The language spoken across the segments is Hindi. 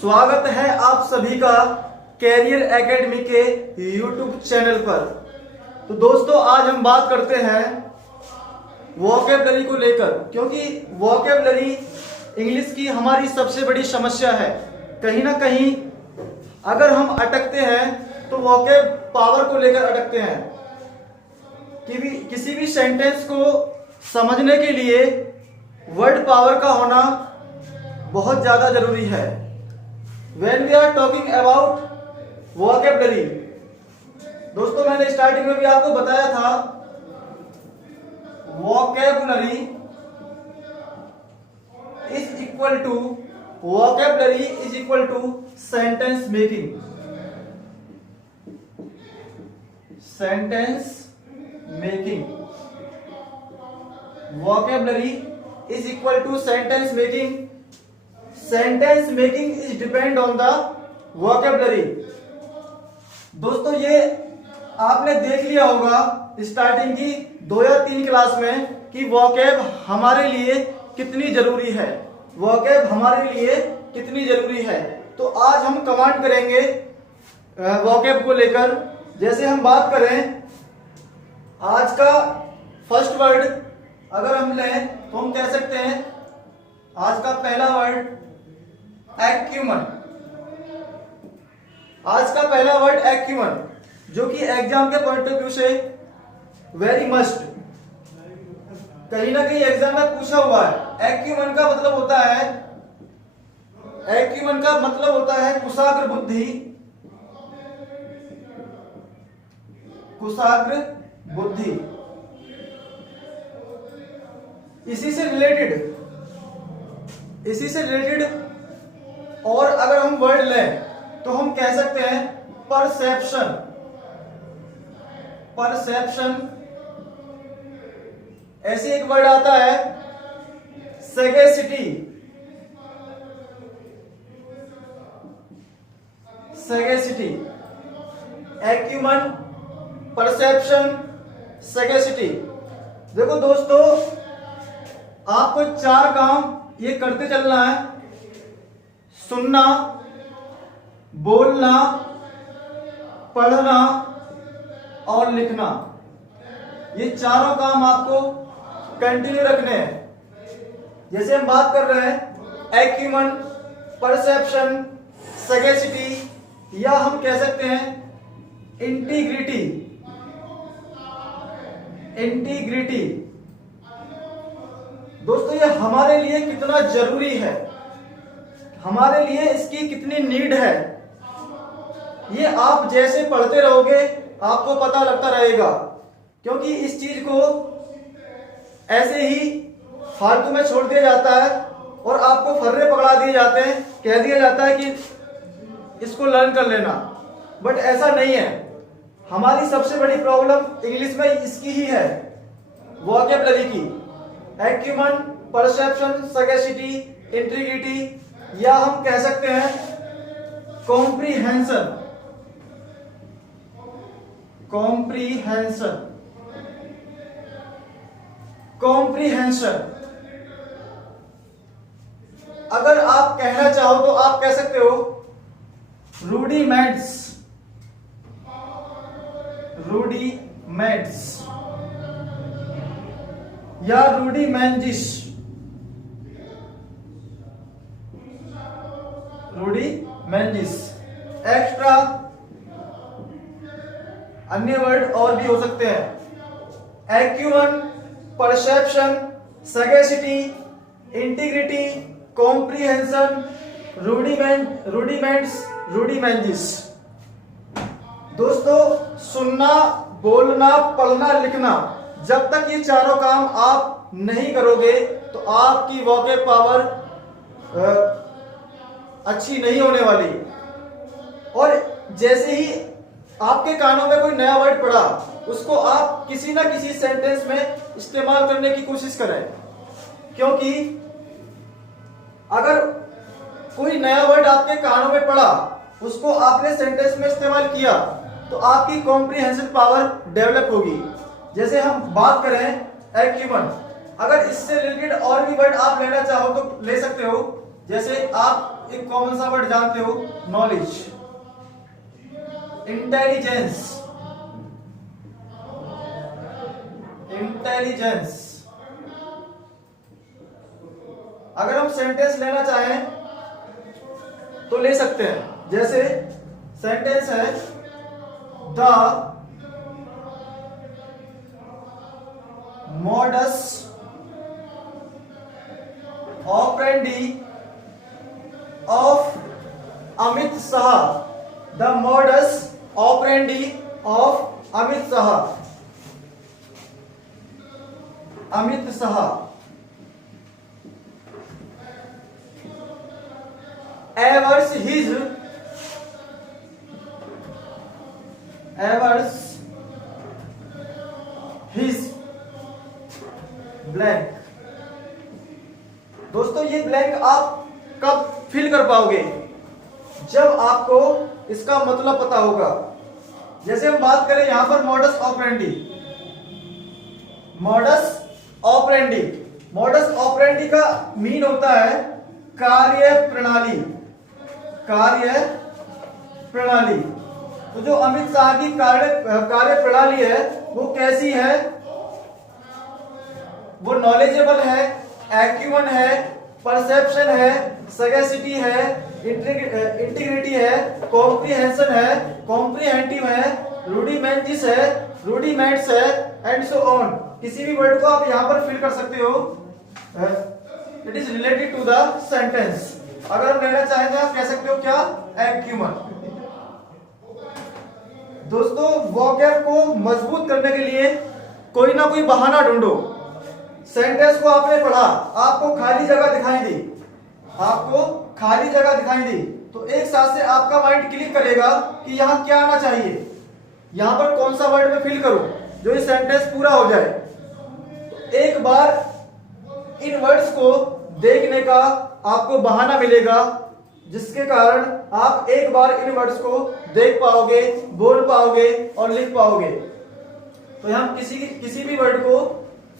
स्वागत है आप सभी का कैरियर एकेडमी के यूट्यूब चैनल पर। तो दोस्तों आज हम बात करते हैं वोकैबुलरी को लेकर, क्योंकि वोकैबुलरी इंग्लिश की हमारी सबसे बड़ी समस्या है। कहीं ना कहीं अगर हम अटकते हैं तो वोकैब पावर को लेकर अटकते हैं कि किसी भी सेंटेंस को समझने के लिए वर्ड पावर का होना बहुत ज्यादा जरूरी है। When we are talking about vocabulary, दोस्तों मैंने स्टार्टिंग में भी आपको बताया था vocabulary is equal to sentence making. Vocabulary is equal to sentence making. Sentence making is depend on the vocabulary. दोस्तों ये आपने देख लिया होगा स्टार्टिंग की 2 या 3 क्लास में कि वोकैब हमारे लिए कितनी जरूरी है। तो आज हम कमांड करेंगे वोकैब को लेकर। जैसे हम बात करें आज का फर्स्ट वर्ड अगर हम लें तो हम कह सकते हैं आज का पहला वर्ड एक्यूमन। आज का पहला वर्ड एक्यूमन, जो कि एग्जाम के पॉइंट ऑफ व्यू से वेरी मस्ट, कहीं ना कहीं एग्जाम में पूछा हुआ है। एक्यूमन का मतलब होता है कुशाग्र बुद्धि। इसी से रिलेटेड और अगर हम वर्ड लें तो हम कह सकते हैं परसेप्शन। ऐसे एक वर्ड आता है सैगेसिटी। Acumen, perception, सैगेसिटी। देखो दोस्तों आपको 4 काम ये करते चलना है: सुनना, बोलना, पढ़ना और लिखना। ये चारों काम आपको कंटिन्यू रखने हैं। जैसे हम बात कर रहे हैं एक्यूमन, परसेप्शन, सैगेसिटी, या हम कह सकते हैं इंटीग्रिटी। दोस्तों ये हमारे लिए कितना जरूरी है, हमारे लिए इसकी कितनी नीड है, ये आप जैसे पढ़ते रहोगे आपको पता लगता रहेगा। क्योंकि इस चीज को ऐसे ही फालतू में छोड़ दिया जाता है और आपको फर्रे पकड़ा दिए जाते हैं, कह दिया जाता है कि इसको लर्न कर लेना, बट ऐसा नहीं है। हमारी सबसे बड़ी प्रॉब्लम इंग्लिश में इसकी ही है, वोकैबुलरी की। एक्यूमन, परसेप्शन, सैगेसिटी, इंटीग्रिटी, या हम कह सकते हैं कॉम्प्रीहेंशन। अगर आप कहना चाहो तो आप कह सकते हो रूडिमेंट्स या रूडिमेंजिस। एक्स्ट्रा अन्य वर्ड और भी हो सकते हैं। Acumen, perception, sagacity, integrity, comprehension, rudiments, rudiments. दोस्तों सुनना, बोलना, पढ़ना, लिखना, जब तक ये चारों काम आप नहीं करोगे तो आपकी वोकैब पावर अच्छी नहीं होने वाली। और जैसे ही आपके कानों में कोई नया वर्ड पड़ा उसको आप किसी ना किसी सेंटेंस में इस्तेमाल करने की कोशिश करें, क्योंकि अगर कोई नया वर्ड आपके कानों में पड़ा उसको आपने सेंटेंस में इस्तेमाल किया तो आपकी कॉम्प्रीहेंशन पावर डेवलप होगी। जैसे हम बात करें एक्यूमन, अगर इससे रिलेटेड और भी वर्ड आप लेना चाहो तो ले सकते हो। जैसे आप एक कॉमन सा वर्ड जानते हो, नॉलेज, इंटेलिजेंस, इंटेलिजेंस। अगर हम सेंटेंस लेना चाहें तो ले सकते हैं। जैसे सेंटेंस है the modus operandi of Amit Saha, the modus operandi of Amit Saha, Amit Saha averts his blank. दोस्तों ये ब्लैंक आप कब फिल कर पाओगे? जब आपको इसका मतलब पता होगा। जैसे हम बात करें यहां पर modus operandi, modus operandi, modus operandi का मीन होता है कार्य प्रणाली, कार्य प्रणाली। तो जो अमित शाह की कार्य प्रणाली है वो कैसी है? वो नॉलेजेबल है, एक्यूवन है, परसेप्शन है, सगेसिटी है, इंटीग्रिटी है, कॉम्प्रिहेंशन है, कॉम्प्रिहेंटिव है, रूडिमेंटिस है, रूडिमेंट्स है, एंड सो ऑन। किसी भी वर्ड को आप यहां पर फिल कर सकते हो। It is related to the sentence. अगर हम लेना चाहें तो आप कह सकते हो क्या? एक्यूवन। दोस्तों वोकैब को मजबूत करने के लिए कोई ना कोई बहाना ढूंढो। सेंटेंस को आपने पढ़ा, आपको खाली जगह दिखाई दी, आपको खाली जगह दिखाई दी, तो एक साथ से आपका माइंड क्लिक करेगा कि यहां क्या आना चाहिए, यहां पर कौन सा वर्ड में फिल करूं जो ये सेंटेंस पूरा हो जाए। तो एक बार इन वर्ड्स को देखने का आपको बहाना मिलेगा, जिसके कारण आप एक बार इन वर्ड्स को देख पाओगे, बोल पाओगे और लिख पाओगे। तो हम किसी भी वर्ड को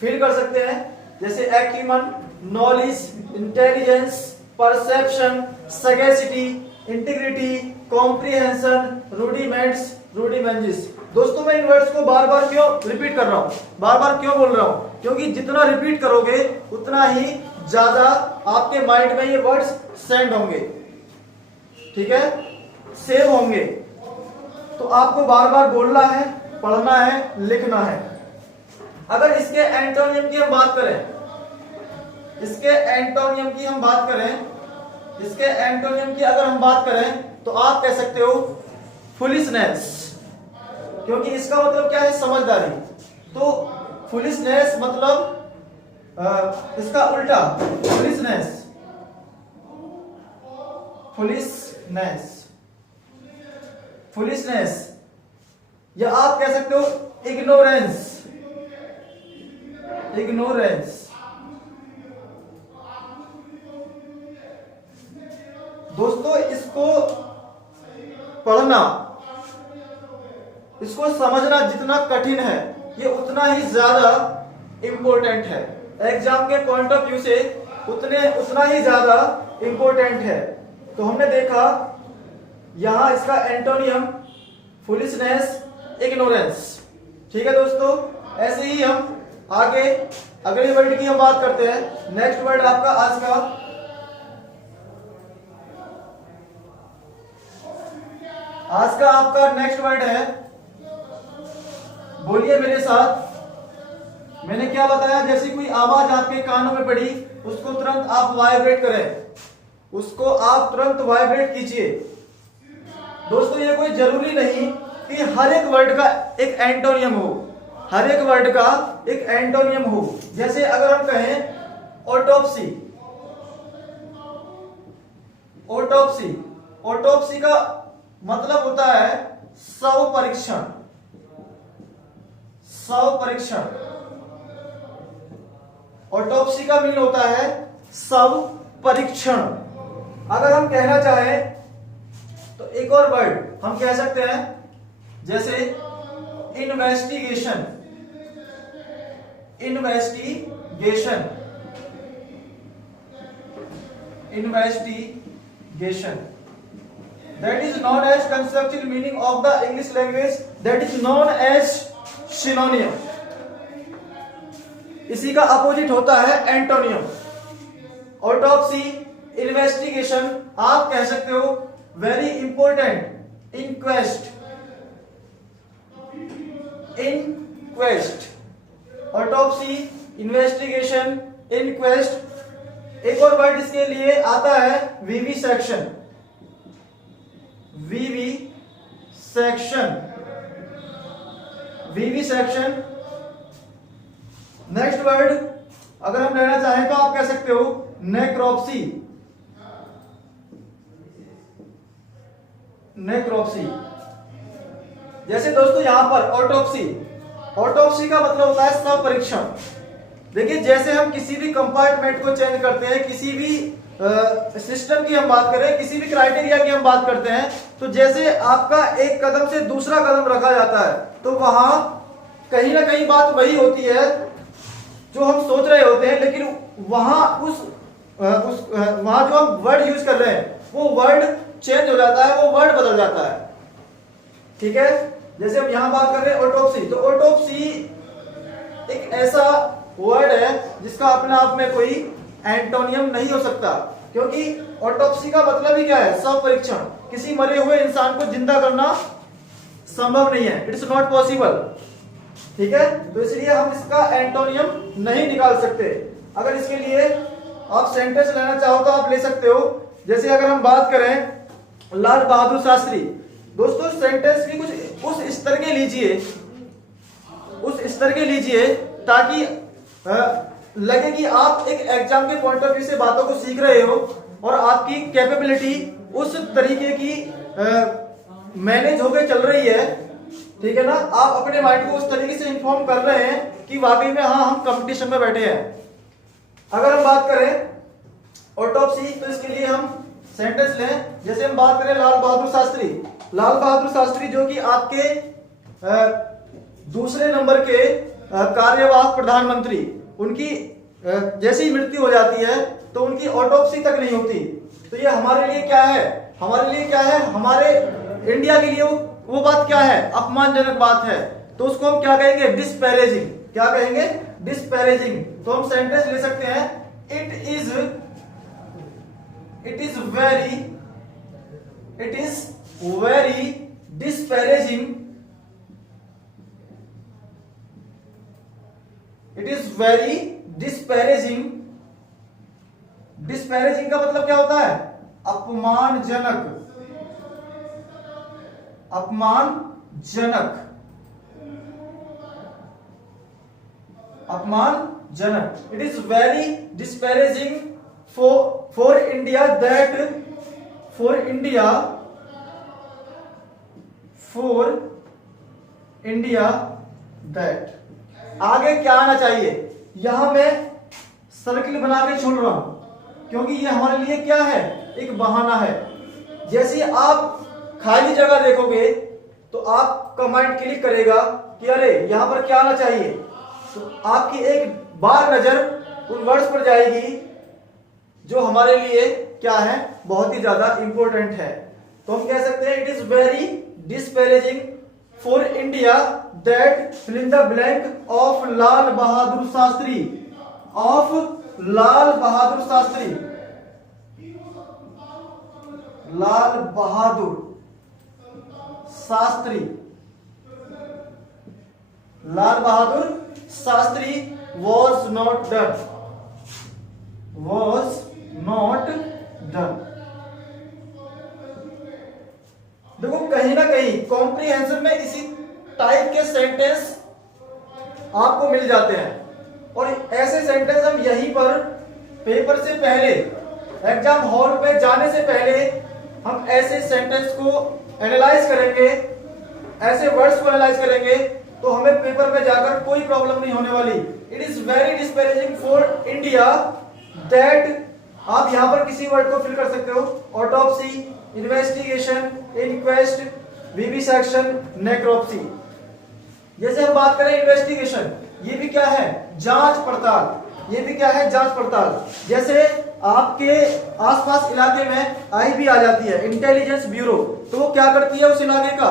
फिल कर सकते हैं, जैसे acumen, knowledge, intelligence, perception, sagacity, integrity, comprehension, rudiments, rudiments. दोस्तों मैं इन वर्ड्स को बार बार क्यों रिपीट कर रहा हूं, बार बार क्यों बोल रहा हूं? क्योंकि जितना रिपीट करोगे उतना ही ज्यादा आपके माइंड में ये वर्ड्स सेंड होंगे, ठीक है, सेव होंगे। तो आपको बार बार बोलना है, पढ़ना है, लिखना है। अगर इसके एंटोनियम की हम बात करें, इसके एंटोनियम की हम बात करें, इसके एंटोनियम की अगर हम बात करें तो आप कह सकते हो फुलिशनेस, क्योंकि इसका मतलब क्या है? समझदारी। तो फुलिशनेस मतलब इसका उल्टा फुलिशनेस, फुलिशनेस, फुलिशनेस, या आप कह सकते हो इग्नोरेंस, इग्नोरेंस। दोस्तों इसको पढ़ना, इसको समझना जितना कठिन है ये उतना ही ज्यादा इंपॉर्टेंट है। एग्जाम के पॉइंट ऑफ व्यू से उतना ही ज्यादा इंपॉर्टेंट है। तो हमने देखा यहां इसका एंटोनियम फुलिशनेस, इग्नोरेंस, ठीक है दोस्तों। ऐसे ही हम आगे अगले वर्ड की हम बात करते हैं। नेक्स्ट वर्ड आपका आज का आपका नेक्स्ट वर्ड है, बोलिए मेरे साथ। मैंने क्या बताया? जैसी कोई आवाज आपके कानों में पड़ी उसको तुरंत आप वाइब्रेट करें, उसको आप तुरंत वाइब्रेट कीजिए। दोस्तों ये कोई जरूरी नहीं कि हर एक वर्ड का एक एंटोनियम हो, हर एक वर्ड का एक एंटोनियम हो। जैसे अगर हम कहें ऑटोप्सी, ऑटोप्सी, ऑटोप्सी का मतलब होता है शव परीक्षण, शव परीक्षण। ऑटोप्सी का मीन होता है शव परीक्षण। अगर हम कहना चाहें तो एक और वर्ड हम कह सकते हैं, जैसे investigation, investigation, investigation. that is known as constructive meaning of the English language, that is known as synonym. इसी का अपोजिट होता है एंटोनियम. ऑटोप्सी, इन्वेस्टिगेशन, आप कह सकते हो very important, inquest, autopsy, investigation, inquest. एक और वर्ड इसके लिए आता है विविसेक्शन. विविसेक्शन. नेक्स्ट वर्ड अगर हम लेना चाहें तो आप कह सकते हो नेक्रोप्सी. जैसे दोस्तों यहां पर ऑटोप्सी का मतलब होता है शव परीक्षण. देखिए जैसे हम किसी भी कंपार्टमेंट को चेंज करते हैं, किसी भी सिस्टम की हम बात करें, किसी भी क्राइटेरिया की हम बात करते हैं, तो जैसे आपका एक कदम से दूसरा कदम रखा जाता है तो वहां कहीं ना कहीं बात वही होती है जो हम सोच रहे होते हैं, लेकिन वहां वहां जो हम वर्ड यूज कर रहे हैं वो वर्ड चेंज हो जाता है, वो वर्ड बदल जाता है. ठीक है, जैसे हम यहां बात कर रहे हैं ऑटोप्सी, तो ऑटोप्सी एक ऐसा वर्ड है जिसका अपने आप में कोई एंटोनियम नहीं हो सकता, क्योंकि ऑटोप्सी का मतलब ही क्या है? शव परीक्षण. किसी मरे हुए इंसान को जिंदा करना संभव नहीं है, इट्स नॉट पॉसिबल. ठीक है, तो इसलिए हम इसका एंटोनियम नहीं निकाल सकते. अगर इसके लिए आप सेंटेंस लेना चाहो तो आप ले सकते हो. जैसे अगर हम बात करें लाल बहादुर शास्त्री, दोस्तों सेंटेंस भी कुछ उस स्तर के लीजिए ताकि लगे कि आप एक एग्जाम के पॉइंट ऑफ व्यू से बातों को सीख रहे हो और आपकी कैपेबिलिटी उस तरीके की मैनेज होकर चल रही है. ठीक है ना, आप अपने माइंड को उस तरीके से इंफॉर्म कर रहे हैं कि वाकई में हाँ हम कंपटीशन में बैठे हैं. अगर हम बात करें ऑटोप्सी, तो इसके लिए हम सेंटेंस लें. जैसे हम बात करें लाल बहादुर शास्त्री जो कि आपके दूसरे नंबर के कार्यवाहक प्रधानमंत्री, उनकी जैसे ही मृत्यु हो जाती है तो उनकी ऑटोप्सी तक नहीं होती. तो ये हमारे लिए क्या है? हमारे इंडिया के लिए वो बात क्या है? अपमानजनक बात है. तो उसको हम क्या कहेंगे? डिस्पैरेजिंग. क्या कहेंगे? डिस्पैरेजिंग. तो हम सेंटेंस ले सकते हैं it is very disparaging. It is very disparaging. Disparaging का मतलब क्या होता है? अपमानजनक. It is very disparaging for India that आगे क्या आना चाहिए? यहां मैं सर्किल बना के छोड़ रहा हूं क्योंकि ये हमारे लिए क्या है? एक बहाना है. जैसे आप खाली जगह देखोगे तो आपका माइंड क्लिक करेगा कि अरे यहां पर क्या आना चाहिए, तो आपकी एक बार नजर उन वर्ड्स पर जाएगी जो हमारे लिए क्या है? बहुत ही ज्यादा इंपॉर्टेंट है. तो हम कह सकते हैं it is very disparaging for India that fill in the blank of Lal Bahadur Shastri. Lal Bahadur Shastri was not done. देखो कहीं ना कहीं कॉम्प्रिहेंशन में इसी टाइप के सेंटेंस आपको मिल जाते हैं, और ऐसे सेंटेंस हम यहीं पर पेपर से पहले, एग्जाम हॉल पे जाने से पहले हम ऐसे सेंटेंस को एनालाइज करेंगे, ऐसे वर्ड्स को एनालाइज करेंगे, तो हमें पेपर में जाकर कोई प्रॉब्लम नहीं होने वाली. It is very disparaging for India that, आप यहां पर किसी वर्ड को फिल कर सकते हो. Autopsy, investigation, inquest, vivisection, necropsy. जैसे हम बात करें इन्वेस्टिगेशन, ये भी क्या है? जांच पड़ताल. जैसे आपके आसपास इलाके में आईबी आ जाती है, इंटेलिजेंस ब्यूरो, तो वो क्या करती है, उस इलाके का,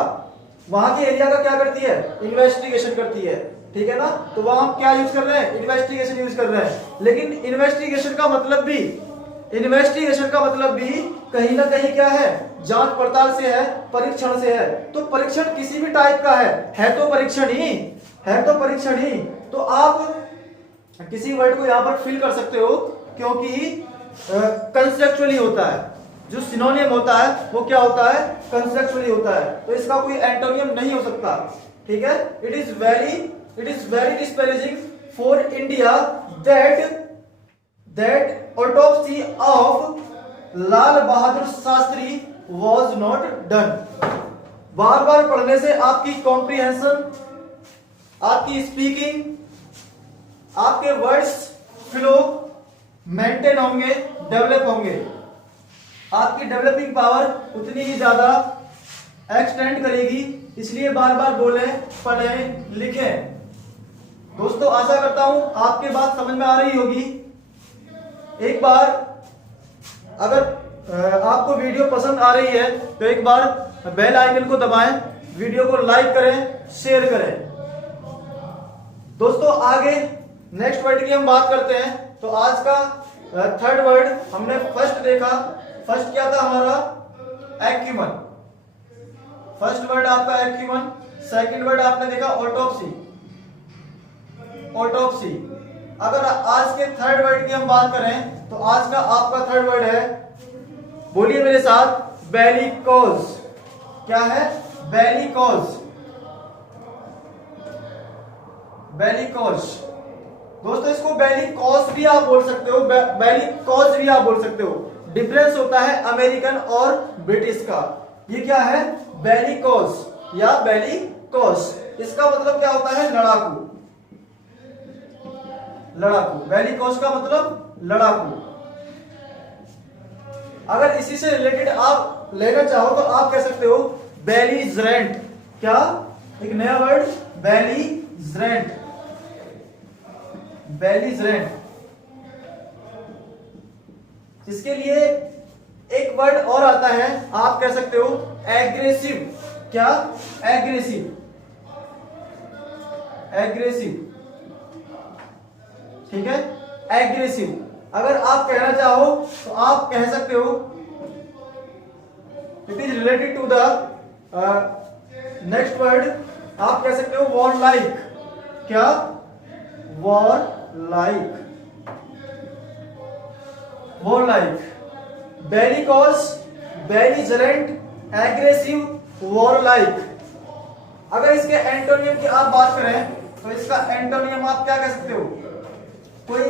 वहां के एरिया का क्या करती है, इन्वेस्टिगेशन करती है, ठीक है ना। तो वहां हम क्या यूज कर रहे हैं, इन्वेस्टिगेशन यूज कर रहे हैं। लेकिन इन्वेस्टिगेशन का मतलब भी कहीं ना कहीं क्या है, जांच पड़ताल से है, परीक्षण से है। तो परीक्षण किसी भी टाइप का है तो परीक्षण ही। तो आप किसी वर्ड को यहां पर फिल कर सकते हो, क्योंकि कंसेप्चुअली होता है, जो सिनोनिम होता है वो क्या होता है, कंसेप्चुअली होता है। तो इसका कोई एंटोनियम नहीं हो सकता, ठीक है। It is very disparaging for India that autopsy of Lal Bahadur Shastri was not done. बार बार पढ़ने से आपकी कॉम्प्रिहेंशन, आपकी स्पीकिंग, आपके वर्ड्स फ्लो मेंटेन होंगे, डेवलप होंगे। आपकी डेवलपिंग पावर उतनी ही ज्यादा एक्सटेंड करेगी। इसलिए बार बार बोले, पढ़ें, लिखें। दोस्तों आशा करता हूं आपके बात समझ में आ रही होगी। एक बार अगर आपको वीडियो पसंद आ रही है तो एक बार बेल आइकन को दबाएं, वीडियो को लाइक करें, शेयर करें। दोस्तों आगे नेक्स्ट वर्ड की हम बात करते हैं। तो आज का थर्ड वर्ड हमने फर्स्ट देखा। फर्स्ट क्या था हमारा, एक्यूमन। फर्स्ट वर्ड आपका एक्यूमन। सेकंड वर्ड आपने देखा ऑटोप्सी। अगर आज के थर्ड वर्ड की हम बात करें तो आज का आपका थर्ड वर्ड है, बोलिए मेरे साथ, बेलिकोज। क्या है, बेलिकोज। दोस्तों इसको बेलिकोज भी आप बोल सकते हो, बेलिकोज भी आप बोल सकते हो। डिफरेंस होता है अमेरिकन और ब्रिटिश का। ये क्या है, बेलिकोज या बेलिकोस। इसका मतलब क्या होता है, लड़ाकू। बेलिकोस का मतलब लड़ाकू। अगर इसी से रिलेटेड आप लेना चाहो तो आप कह सकते हो बेलिजरेंट। क्या, एक नया वर्ड, बेलिजरेंट। इसके लिए एक वर्ड और आता है, आप कह सकते हो एग्रेसिव। क्या, एग्रेसिव। ठीक है, एग्रेसिव। अगर आप कहना चाहो तो आप कह सकते हो it is related to the next word, आप कह सकते हो वॉरलाइक। क्या, warlike. Bellicose, belligerent, aggressive, warlike. अगर इसके एंटोनियम की आप बात करें तो इसका एंटोनियम आप क्या कह सकते हो, कोई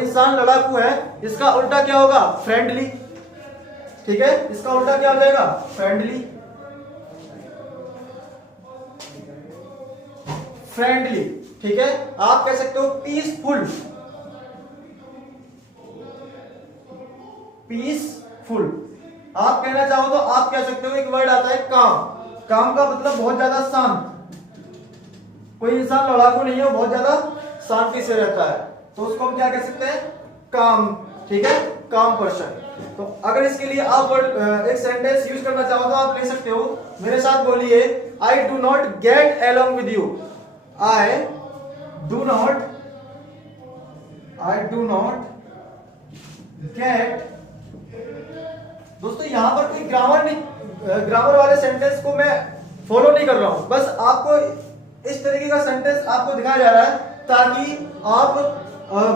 इंसान लड़ाकू है, इसका उल्टा क्या होगा, फ्रेंडली। ठीक है, इसका उल्टा क्या हो जाएगा, फ्रेंडली। ठीक है, आप कह सकते हो पीसफुल। आप कहना चाहो तो आप कह सकते हो, एक वर्ड आता है काम का मतलब बहुत ज्यादा शांत। कोई इंसान लड़ाकू नहीं है, बहुत ज्यादा शांति से रहता है, तो उसको हम क्या कह सकते हैं, काम। ठीक है, काम पर्सन। तो अगर इसके लिए आप एक सेंटेंस यूज करना चाहो तो आप ले सकते हो, मेरे साथ बोलिए, आई do not get along with you. I do not gate. दोस्तों यहां पर कोई ग्रामर वाले सेंटेंस को मैं फॉलो नहीं कर रहा हूं, बस आपको इस तरीके का सेंटेंस आपको दिखाया जा रहा है ताकि आप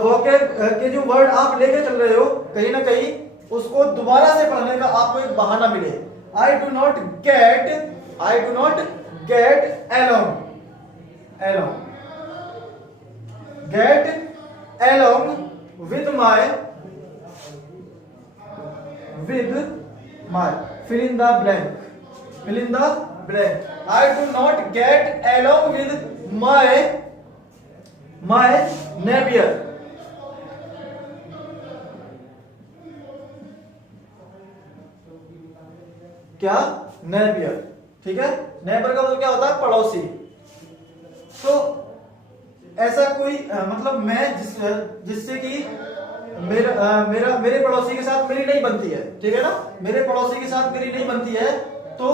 वोकैब के जो वर्ड आप लेके चल रहे हो, कहीं ना कहीं उसको दोबारा से पढ़ने का आपको एक बहाना मिले। आई do not gate along with my fill in the blank। I do not get along with my neighbor। क्या, नेबियर। ठीक है, नेबर का मतलब क्या होता है, पड़ोसी। तो ऐसा कोई मतलब मैं जिससे कि मेरे पड़ोसी के साथ मेरी नहीं बनती है, ठीक है ना, मेरे पड़ोसी के साथ मेरी नहीं बनती है, तो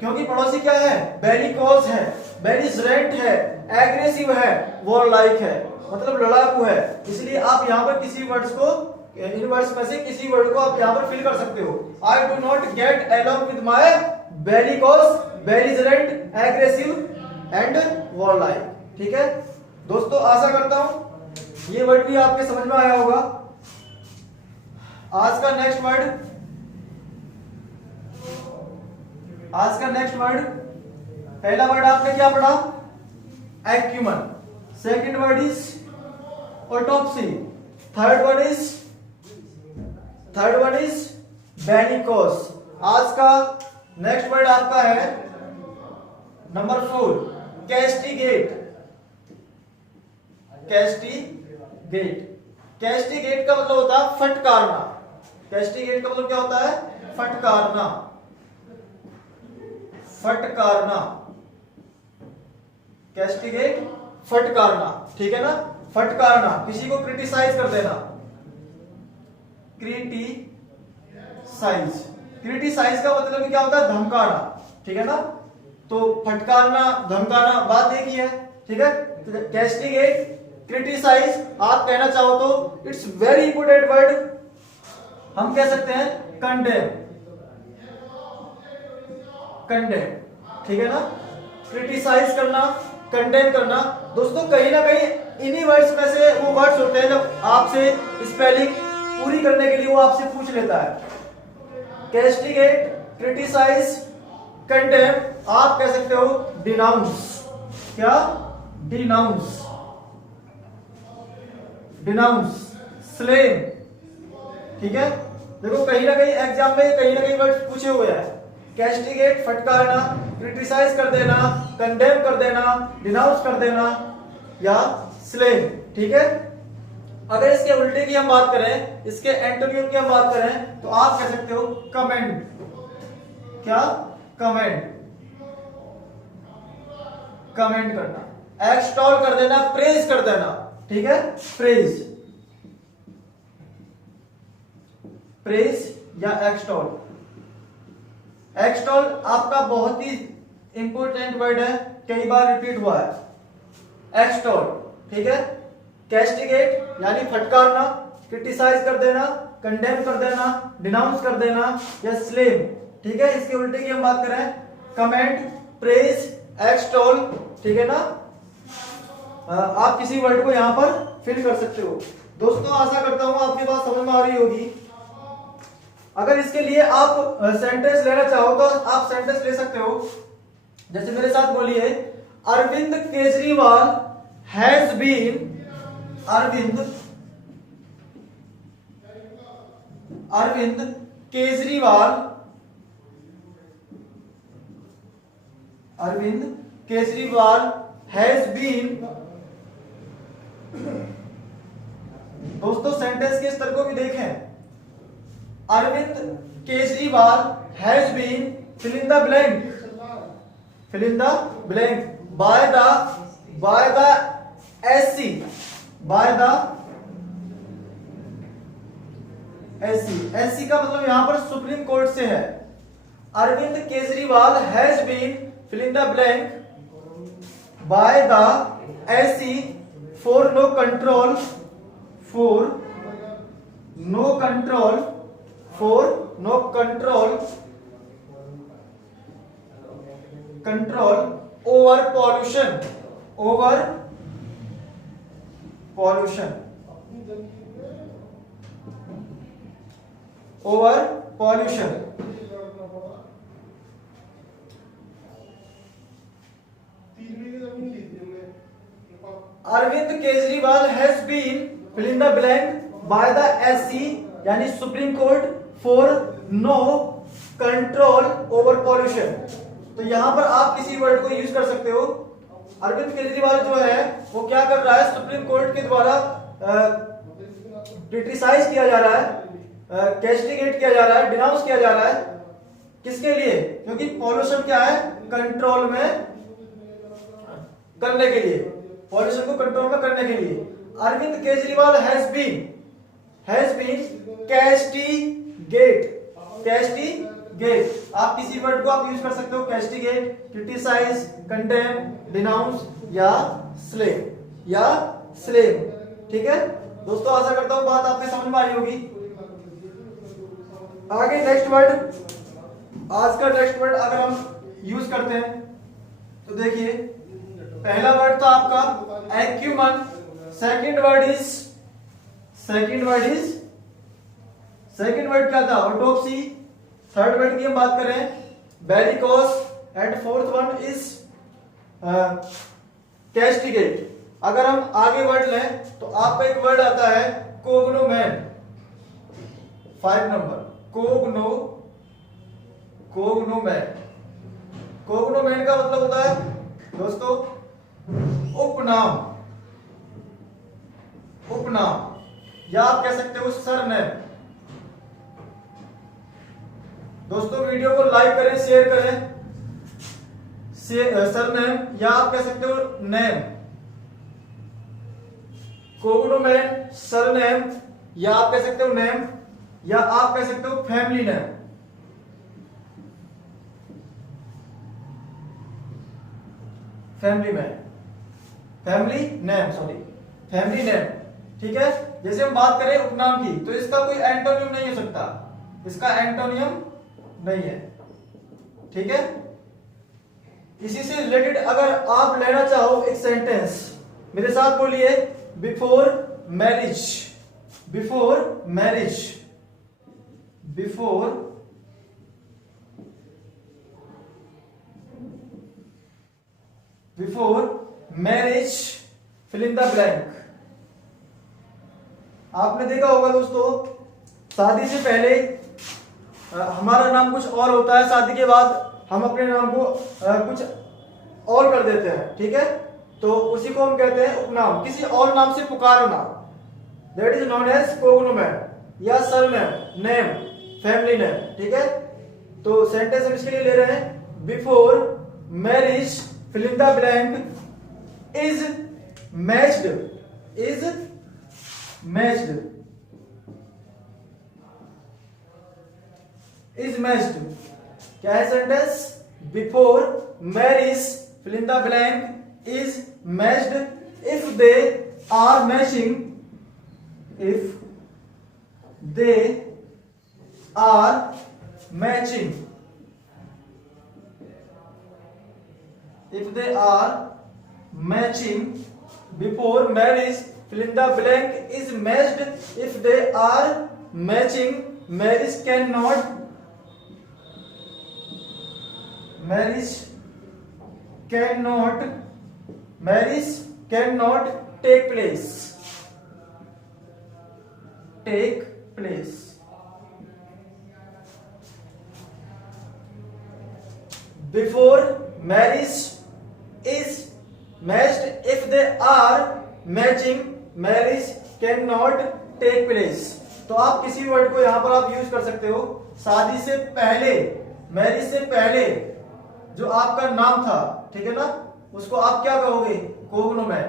क्योंकि पड़ोसी क्या है, बेलिकोस है, बेलिजरेंट है, एग्रेसिव है, वॉरलाइक है, मतलब लड़ाकू है, इसलिए आप यहाँ पर किसी वर्ड्स को, इन वर्ड्स में से किसी वर्ड को आप यहाँ पर फिल कर सकते हो। I do not get along with my bellicose, belligerent, aggressive and warlike. ठीक है दोस्तों, आशा करता हूं ये वर्ड भी आपके समझ में आया होगा। आज का नेक्स्ट वर्ड, पहला वर्ड आपने क्या पढ़ा, acumen, second word is autopsy, third word is bellicose. आज का नेक्स्ट वर्ड आपका है नंबर 4, कैस्टिगेट। कैस्टिगेट का मतलब होता है फटकारना। कैस्टिगेट का मतलब क्या होता है, फटकारना। कैस्टिगेट, फटकारना, ठीक है ना, फटकारना, किसी को क्रिटिसाइज कर देना, क्रिटिसाइज का मतलब क्या होता है, धमकाना, ठीक है ना, तो फटकारना, धमकाना, बात एक ही है, ठीक है। कैस्टिगेट, क्रिटिसाइज, आप कहना चाहो तो इट्स वेरी इंपोर्टेंट वर्ड, हम कह सकते हैं कंडेम, ठीक है ना, क्रिटिसाइज करना, कंडेम करना। दोस्तों कहीं ना कहीं इन्हीं वर्ड्स में से वो वर्ड्स होते हैं जब आपसे स्पेलिंग पूरी करने के लिए वो आपसे पूछ लेता है। कैस्टिगेट, क्रिटिसाइज, कंडेम, आप कह सकते हो डिनाउंस। क्या, डिनाउंस, स्लेम, ठीक है। देखो कहीं ना कहीं एग्जाम में कहीं ना कहीं वर्ड पूछे हुए हैं, कैस्टिगेट फटकारना, क्रिटिसाइज कर देना, कंडेम कर देना, डिनाउंस कर देना या स्लेम, ठीक है। अगर इसके उल्टे की हम बात करें, इसके एंटोनिम की हम बात करें, तो आप कह सकते हो कमेंट। क्या, कमेंट करना, एक्सटॉल कर देना, प्रेज कर देना, ठीक है, प्रेज या एक्सटॉल। एक्सटॉल आपका बहुत ही इंपॉर्टेंट वर्ड है, कई बार रिपीट हुआ है, एक्सटॉल, ठीक है। कैस्टिगेट यानी फटकारना, क्रिटिसाइज कर देना, कंडेम कर देना, डिनाउंस कर देना या स्लेम, ठीक है। इसके उल्टे की हम बात करें, कमेंट, प्रेज, एक्सटॉल, ठीक है ना। आप किसी वर्ड को यहां पर फिल कर सकते हो। दोस्तों आशा करता हूं आपकी बात समझ में आ रही होगी। अगर इसके लिए आप सेंटेंस लेना चाहो तो आप सेंटेंस ले सकते हो, जैसे मेरे साथ बोलिए, Arvind Kejriwal has been, Arvind Kejriwal has been. दोस्तों सेंटेंस के स्तर को भी देखें, Arvind Kejriwal has been fill in the blank by the SC, SC का मतलब यहां पर सुप्रीम कोर्ट से है। Arvind Kejriwal has been fill in the blank by the SC for no control over pollution, Arvind Kejriwal has been fill in the blank by the SC यानी supreme court for no control over pollution. तो यहां पर आप किसी वर्ड को यूज कर सकते हो। अरविंद केजरीवाल जो है वो क्या कर रहा है, सुप्रीम कोर्ट के द्वारा क्रिटिसाइज किया जा रहा है, कैस्टिगेट किया जा रहा है, डिनाउंस किया जा रहा है, किसके लिए, क्योंकि पॉल्यूशन क्या है, कंट्रोल में करने के लिए, पॉल्यूशन को कंट्रोल में करने के लिए। Arvind Kejriwal has been, has been castigate, castigate. आप किसी वर्ड को आप यूज कर सकते हो, कैस्टिगेट, क्रिटिसाइज, कंडेम, डिनाउंस या स्लेम, ठीक है दोस्तों। आशा करता हूं बात आपके समझ में आई होगी। आगे नेक्स्ट वर्ड, आज का नेक्स्ट वर्ड अगर हम यूज करते हैं तो देखिए, पहला वर्ड था आपका एक्यूमन, सेकंड वर्ड क्या था, ऑटोप्सी, थर्ड वर्ड की हम बात करें bellicose, and fourth one is castigate. अगर हम आगे वर्ड लें तो आपका एक वर्ड आता है कोग्नोमैन, 5 नंबर, कोग्नोमैन का मतलब होता है दोस्तों उपनाम, या आप कह सकते हो सरनेम। दोस्तों वीडियो को लाइक करें, शेयर करें, सरनेम या आप कह सकते हो नेम, कोग्नोमैन, सरनेम या आप कह सकते हो नेम, या आप कह सकते हो फैमिली नेम। फैमिली नेम, ठीक है। जैसे हम बात करें उपनाम की तो इसका कोई एंटोनियम नहीं हो सकता, इसका एंटोनियम नहीं है, ठीक है। इसी से रिलेटेड अगर आप लेना चाहो एक सेंटेंस, मेरे साथ बोलिए, before marriage, fill in the blank. आपने देखा होगा दोस्तों, शादी से पहले हमारा नाम कुछ और होता है, शादी के बाद हम अपने नाम को कुछ और कर देते हैं, ठीक है। तो उसी को हम कहते हैं उपनाम, किसी और नाम से पुकारना, दैट इज नोन एज कोग्नोमैन या सरनेम, नेम, फैमिली नेम, ठीक है। तो सेंटेंस हम इसके लिए ले रहे हैं, before marriage fill in the blank is matched, क्या है sentence, before marriage fill in the blank is matched if they are matching, before marriage fill in the blank is matched if they are matching, marriage cannot take place, before marriage is matched if they are matching, marriage cannot take place। तो आप किसी वर्ड को यहां पर आप यूज कर सकते हो, शादी से पहले, मैरिज से पहले जो आपका नाम था, ठीक है ना, उसको आप क्या कहोगे, कोग्नोमैन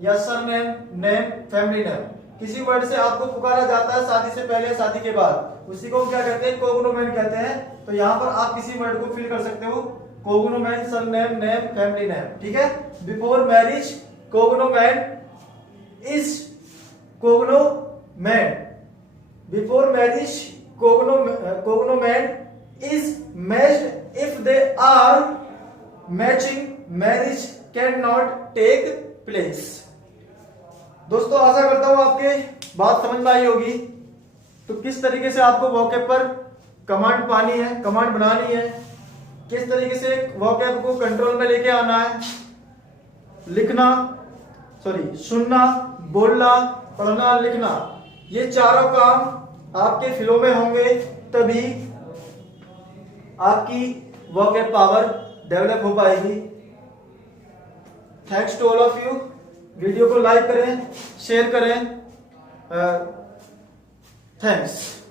या सरनेम, नेम, फैमिली नेम। किसी वर्ड से आपको पुकारा जाता है शादी से पहले, शादी के बाद, उसी को क्या कहते हैं, कोग्नोमैन कहते हैं। तो यहां पर आप किसी वर्ड को फिल कर सकते हो, cognomen, surname, name, family name, ठीक है। Before marriage cognomen is cognomen, before marriage cognomen is matched if they are matching, marriage can not take place. दोस्तों आशा करता हूं आपके बात समझ में आई होगी। तो किस तरीके से आपको वोकैब पर कमांड पानी है, कमांड बनानी है, किस तरीके से वोकैब को कंट्रोल में लेके आना है, सुनना, बोलना, पढ़ना, लिखना, ये चारों काम आपके फ्लो में होंगे, तभी आपकी वोकैब पावर डेवलप हो पाएगी। Thanks to all of you. Video को लाइक करें, शेयर करें, थैंक्स।